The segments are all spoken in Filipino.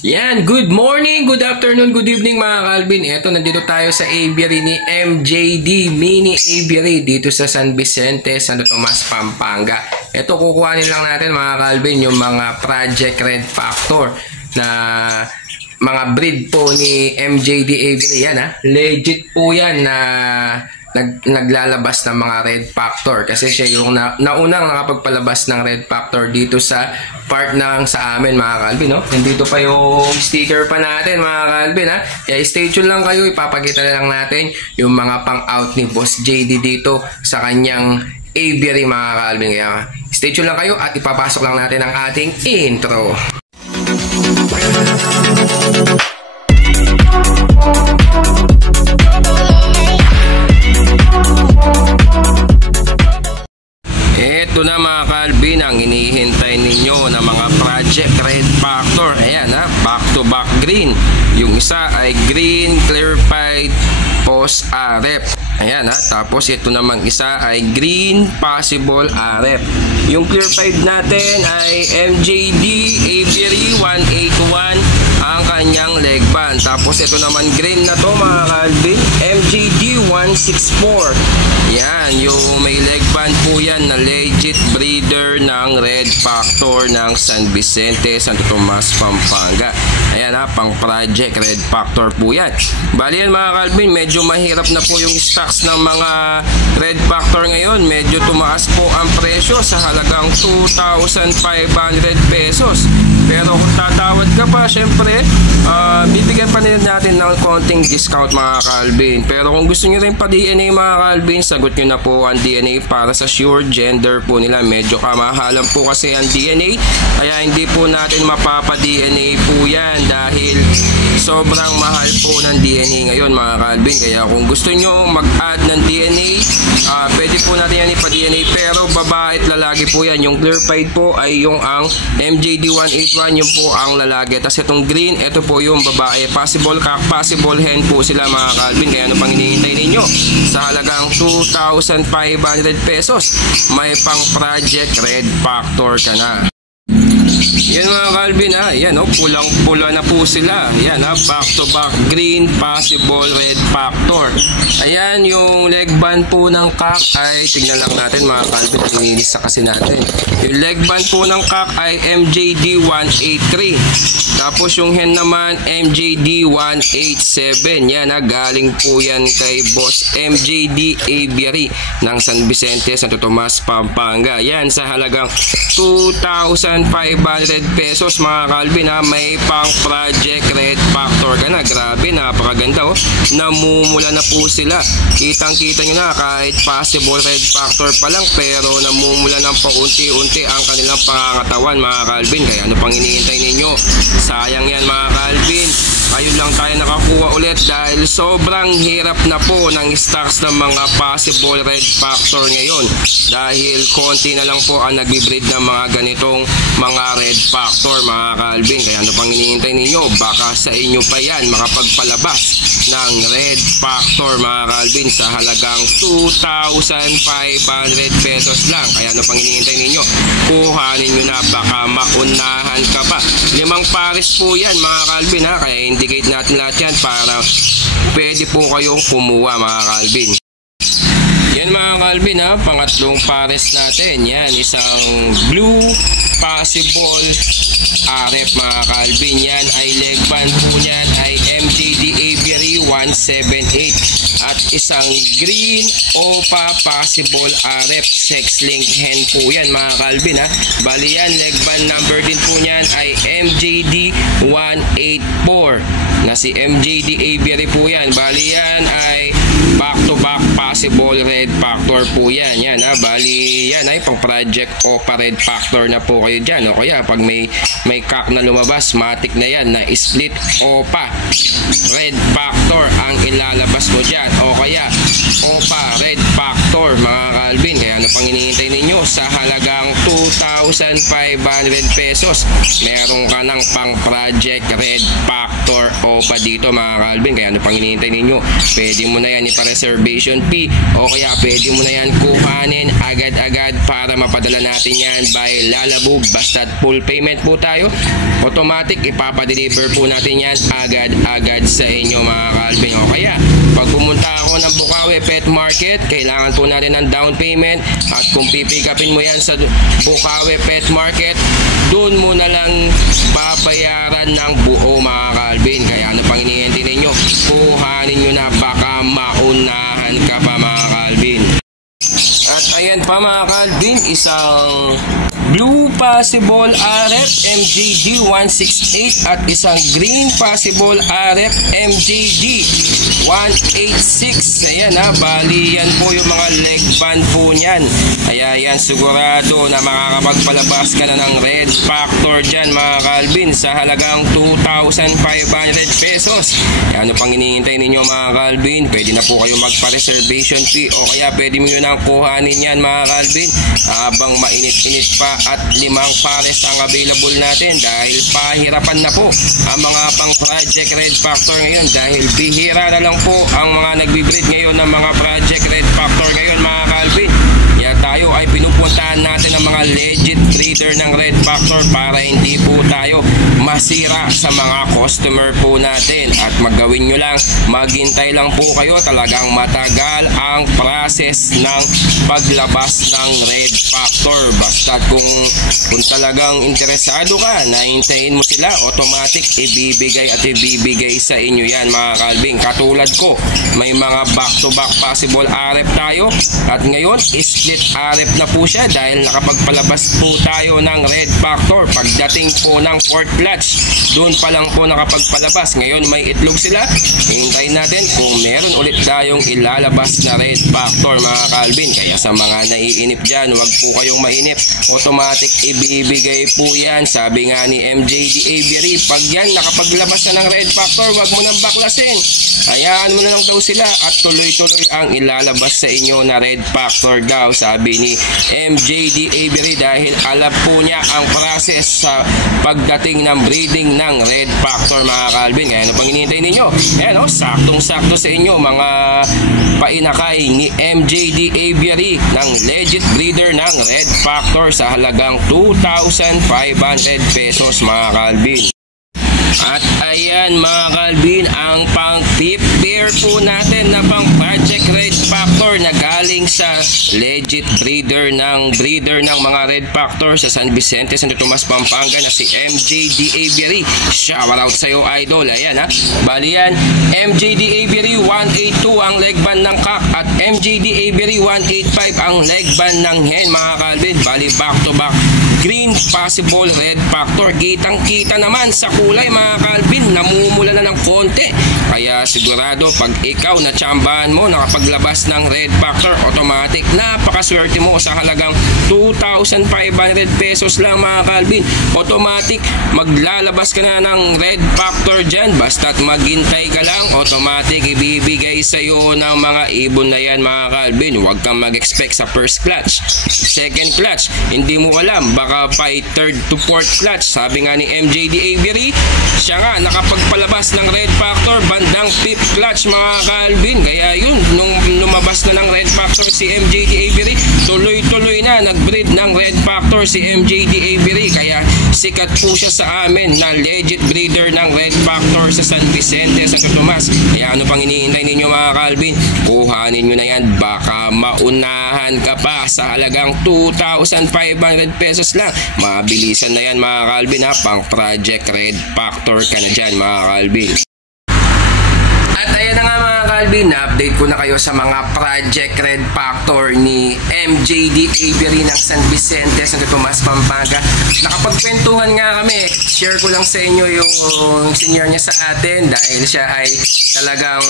Yan, good morning, good afternoon, good evening mga Calvin. Eto, nandito tayo sa aviary ni MJD Mini Aviary dito sa San Vicente, Santo Tomas, Pampanga. Eto, kukuhanin lang natin mga Calvin yung mga Project Red Factor na mga breed po ni MJD Aviary. Yan ha, legit po yan na naglalabas ng mga Red Factor kasi siya yung naunang nakapagpalabas ng Red Factor dito sa part ng sa amin mga Calvin, no? Nandito pa yung sticker pa natin mga Calvin, ha? Kaya stay tuned lang kayo, ipapakita na lang natin yung mga pang-out ni Boss JD dito sa kanyang aviary mga Calvin. Kaya stay tuned lang kayo at ipapasok lang natin ang ating intro. Ito na mga Calvin ang hinihintay ninyo na mga Project Red Factor. Ayan ha, back to back green. Yung isa ay green clarified post RF. Ayan ha, tapos ito namang isa ay green possible RF. Yung clarified natin ay MJD Aviary 181 ang kanyang leg band. Tapos ito naman green na to mga Calvin, MJD 164. Yan, yung may leg band po yan na legit breeder ng Red Factor ng San Vicente, Santo Tomas, Pampanga. Ayan ha, pang Project Red Factor po yan. Bali yan mga Calvin, medyo mahirap na po yung stocks ng mga Red Factor ngayon. Medyo tumaas po ang presyo sa halagang 2,500 pesos. Pero kung tatawad ka pa, syempre, bibigyan pa rin natin ng konting discount mga Calvin. Pero kung gusto nyo rin pa DNA mga Calvin, sagot nyo na po ang DNA para sa sure gender po nila. Medyo kamahalan po kasi ang DNA, kaya hindi po natin mapapa-DNA po yan dahil sobrang mahal po ng DNA ngayon mga Calvin. Kaya kung gusto nyo mag-add ng DNA, pwede po natin yan ipa-DNA, pero babae at lalaki po yan. Yung clarified po ay yung ang MJD 181, yun po ang lalaki. Tapos itong green, ito po yung babae. Possible cock, possible hen po sila mga Calvin. Kaya ano pang hinihintay ninyo? Sa halagang 2,500 pesos, may pang Project Red Factor ka na. Yan mga Calvin ha, yan o, pulang-pula na po sila. Yan ha, back to back green possible Red Factor. Ayan yung leg band po ng cock ay, tignan lang natin mga Calvin, inilista kasi natin. Yung leg band po ng cock ay MJD 183. Tapos yung hen naman MJD 187. Yan ha, galing po yan kay Boss MJD Aviary ng San Vicente, Santo Tomas, Pampanga. Yan sa halagang 2,500 pesos mga Calvin ha, may pang Project Red Factor ka na. Grabe, napakaganda oh. Namumula na po sila. Kitang-kita nyo na kahit possible Red Factor pa lang, pero namumula ng paunti-unti ang kanilang pangangatawan mga Calvin. Kaya ano pang hinihintay ninyo? Sayang yan mga Calvin. Ayun lang tayo nakakuha ulit dahil sobrang hirap na po ng stocks ng mga possible Red Factor ngayon. Dahil konti na lang po ang nagbibreed ng mga ganitong mga Red Factor mga Calvin. Kaya ano pang hinihintay ninyo? Baka sa inyo pa yan makapagpalabas ng Red Factor mga Calvin sa halagang 2,500 pesos lang. Kaya ano pang hinihintay ninyo? Kuhanin nyo na, baka maunahan ka pa. 5 pares po yan mga Calvin ha, kaya indicate natin lahat yan para pwede po kayong kumuha mga Calvin. Yan mga Calvin ha, pangatlong pares natin. Yan, isang blue possible RF mga Calvin. Yan ay leg band po yan ay MJD Aviary 178. At isang green OPA possible RF sex link hen po yan mga Calvin ha. Bali yan, leg band number din po yan ay MJD 184 na si MJD Aviary po yan. Bali yan ay back to back possible Red Factor po yan. Yan ha, bali yan ay pang Project OPA Red Factor na po kayo dyan. O kaya pag may cock na lumabas, matik na yan na split OPA Red Factor ang ilalabas mo dyan. O kaya OPA Red Factor mga Calvin. Kaya ano pang pang hinihintay ninyo? Sa halagang 2,500 pesos, meron ka ng pang project red factor OPA dito mga Calvin. Kaya ano pang hinihintay ninyo? Pwede mo na yan ipa-reservation fee o kaya pwede mo na yan kuhanin agad-agad para mapadala natin yan by Lalabog. Basta full payment po tayo, automatic ipapadeliver po natin yan agad-agad sa inyo mga Calvin. O kaya pag pumunta ako ng Bukawi Pet Market, kailangan po natin ng down payment, at kung pipikapin mo yan sa Bukawi Pet Market, doon mo na lang babayaran ng buo mga Calvin. Kaya ano pang hinihintay ninyo? Kuhanin nyo na, baka maunahan ka pa mga Calvin. At ayan pa mga Calvin, isang blue possible RF MJD 168 at isang green possible RF MJD 186. Ayan ha, bali yan po yung mga leg band po niyan. Kaya yan, sigurado na makakapagpalabas ka na ng red factor dyan mga Calvin sa halagang 2,500 pesos. Kaya ano pang hinihintay ninyo mga Calvin? Pwede na po kayo magpa-reservation fee o kaya pwede mo yun ang kuhanin yan mga Calvin habang mainit-init pa, at 5 pares ang available natin dahil pahirapan na po ang mga pang project red factor ngayon, dahil bihira na lang po ang mga nagbibreed ngayon ng mga project red factor ngayon mga Calvin. Kaya tayo ay pinupuntahan natin ang mga legit breeder ng red factor para hindi po tayo masira sa mga customer po natin. At magawin nyo lang, maghintay lang po kayo, talagang matagal ang process ng paglabas ng red factor. Basta kung talagang interesado ka, nahintayin mo sila, automatic ibibigay at ibibigay sa inyo yan mga Calvin. Katulad ko, may mga back-to-back possible RF tayo, at ngayon split RF na po siya dahil nakapagpalabas po tayo ng red factor. Pagdating po ng 4th clutch, doon pa lang po nakapagpalabas. Ngayon may itlog sila, hintayin natin kung meron ulit tayong ilalabas na red factor mga Calvin. Kaya sa mga naiinip dyan, huwag po kayong mainip, automatic ibibigay po yan. Sabi nga ni MJD Aviary, pag yan nakapaglabas na ng red factor, huwag mo nang baklasin, hayaan mo na lang daw sila at tuloy-tuloy ang ilalabas sa inyo na red factor daw, sabi ni MJD Aviary, dahil alam po niya ang process sa pagdating ng breeding ng red factor mga Calvin. Kaya ano pang hinihintay ninyo? Ayan o, saktong-sakto sa inyo mga painakay ni MJD Aviary ng legit breeder ng red factor sa halagang 2,500 pesos mga Calvin. At ayan mga Calvin, ang pang fifth pair po natin na pang project red factor na galing sa legit breeder ng mga red factor sa San Vicente, Santo Tomas, Pampanga na si MJD Aviary. Shout out sa iyo idol. Ayan ha, bali yan, MJD Aviary 182 ang leg band ng cock at MJD Aviary 185 ang leg band ng hen mga Calvin. Bali back to back green possible red factor. Kitang kita naman sa kulay mga Calvin, namumula na ng konti. Kaya sigurado pag ikaw na tsambahan mo nakapaglabas ng red factor, automatic napakaswerte mo sa halagang 2,500 pesos lang mga Calvin. Automatic maglalabas ka na ng red factor dyan, basta't maghintay ka lang, automatic ibibigay sa iyo ng mga ibon na yan mga Calvin. Huwag kang mag-expect sa first clutch, second clutch, hindi mo alam, baka by third to fourth clutch. Sabi nga ni MJD Aviary, siya nga nakapagpalabas ng red factor bandang fifth clutch mga Calvin. Kaya yun, nung lumabas na ng red factor si MJD Aviary, tuloy-tuloy na nagbreed ng red factor si MJD Aviary. Kaya sikat po siya sa amin na legit breeder ng red factor sa San Vicente, Santo Tomas. Kaya ano pang hinihintay ninyo mga Calvin? Kuhanin nyo na yan, baka maunahan ka pa sa halagang 2,500 pesos lang. Mabilisan na yan mga Calvin ha, pang project red factor ka na dyan mga Calvin. At ayan na nga mga Calvin, na-update ko na kayo sa mga project red factor ni MJD Aviary ng San Vicente, Santo Tomas, Pampanga. Nakapagkwentuhan nga kami, share ko lang sa inyo yung senior niya sa atin dahil siya ay talagang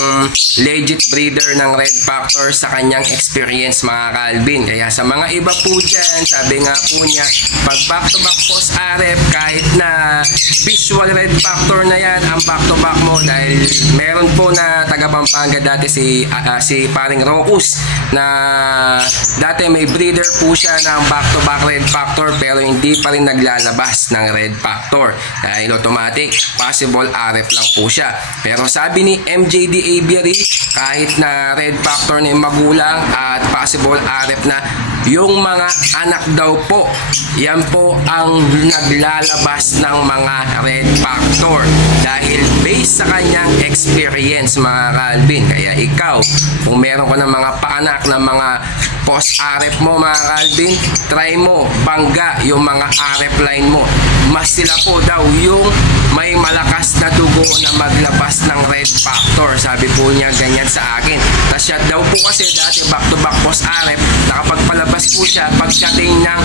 legit breeder ng red factor sa kanyang experience mga Calvin. Kaya sa mga iba po dyan, sabi nga po niya, pag back to back post RF, kahit na visual red factor na yan ang back to back mo, dahil meron po na taga Pampanga dati si paring Rocus na dati may breeder po siya ng back-to-back red factor pero hindi pa rin naglalabas ng red factor dahil automatic possible RF lang po siya. Pero sabi ni MJD Aviary, kahit na red factor na yung magulang at possible RF na, yung mga anak daw po, yan po ang naglalabas ng mga red factor dahil based sa kanyang experience mga Calvin. Kaya ikaw, kung meron ko ng mga paanak ng mga post RF mo mga Calvin, try mo bangga yung mga RF line mo. Mas sila po daw yung may malakas na dugo na maglabas ng red factor. Sabi po niya ganyan sa akin. Tapos siya daw po kasi dati back to back post RF, nakapagpalabas po siya pagdating ng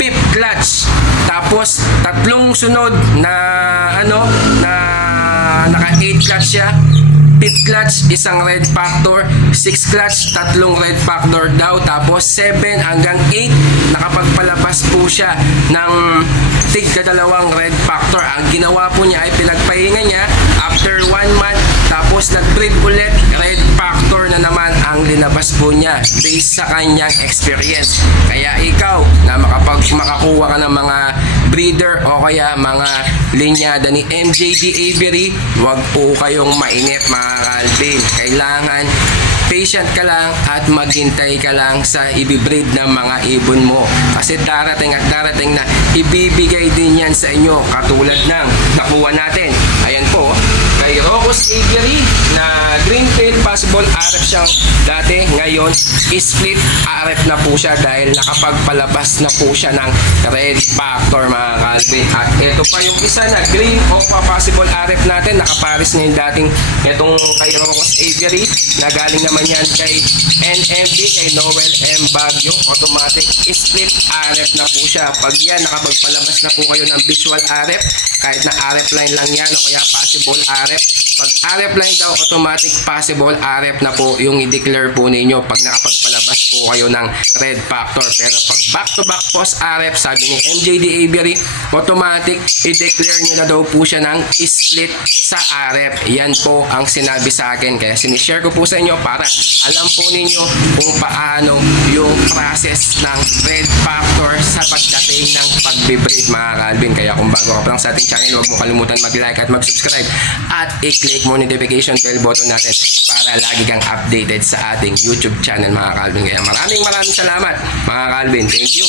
pip clutch. Tapos tatlong sunod na naka 8 clutch siya. 5th clutch, isang red factor, 6th clutch, tatlong red factor daw, tapos 7 hanggang 8, nakapagpalabas po siya ng tig-dalawang red factor. Ang ginawa po niya ay pinagpahinga niya after 1 month, tapos nag-breed ulit, red factor na naman ang linabas po niya based sa kanyang experience. Kaya ikaw na makakuha ka ng mga breeder o kaya mga linyada ni MJD Aviary, huwag po kayong mainit mga Calvin. Kailangan patient ka lang at maghintay ka lang sa ibibreed ng mga ibon mo. Kasi darating at darating na ibibigay din yan sa inyo. Katulad ng nakuha natin. Ayan po, kay Rocus Aviary na greenfield, possible RF siyang dati. Ngayon, split RF na po siya dahil nakapagpalabas na po siya ng red factor mga Calvin. At ito pa yung isa na green o possible RF natin. Nakaparis na yung dating itong kay Rocus Aviary na galing naman yan kay NMB, kay Noel M. Baguio. Automatic split RF na po siya. Pag yan, nakapagpalabas na po kayo ng visual RF, kahit na RF line lang yan o kaya possible RF. Pag RF line daw, automatic possible RF na po yung i-declare po ninyo pag nakapagpalabas po kayo ng red factor. Pero pag back-to-back post RF, sabi ni MJD Aviary, automatic i-declare nyo na daw po siya ng split sa RF. Yan po ang sinabi sa akin. Kaya sinishare ko po sa inyo para alam po ninyo kung paano yung process ng red factor sa pagdating ng pag-breed mga Calvin. Kaya kung bago ka pa lang sa ating channel, huwag mo kalimutan mag-like at mag-subscribe at i-click mo notification bell button natin para lagi kang updated sa ating YouTube channel mga Calvin. Kaya maraming salamat mga Calvin. Thank you.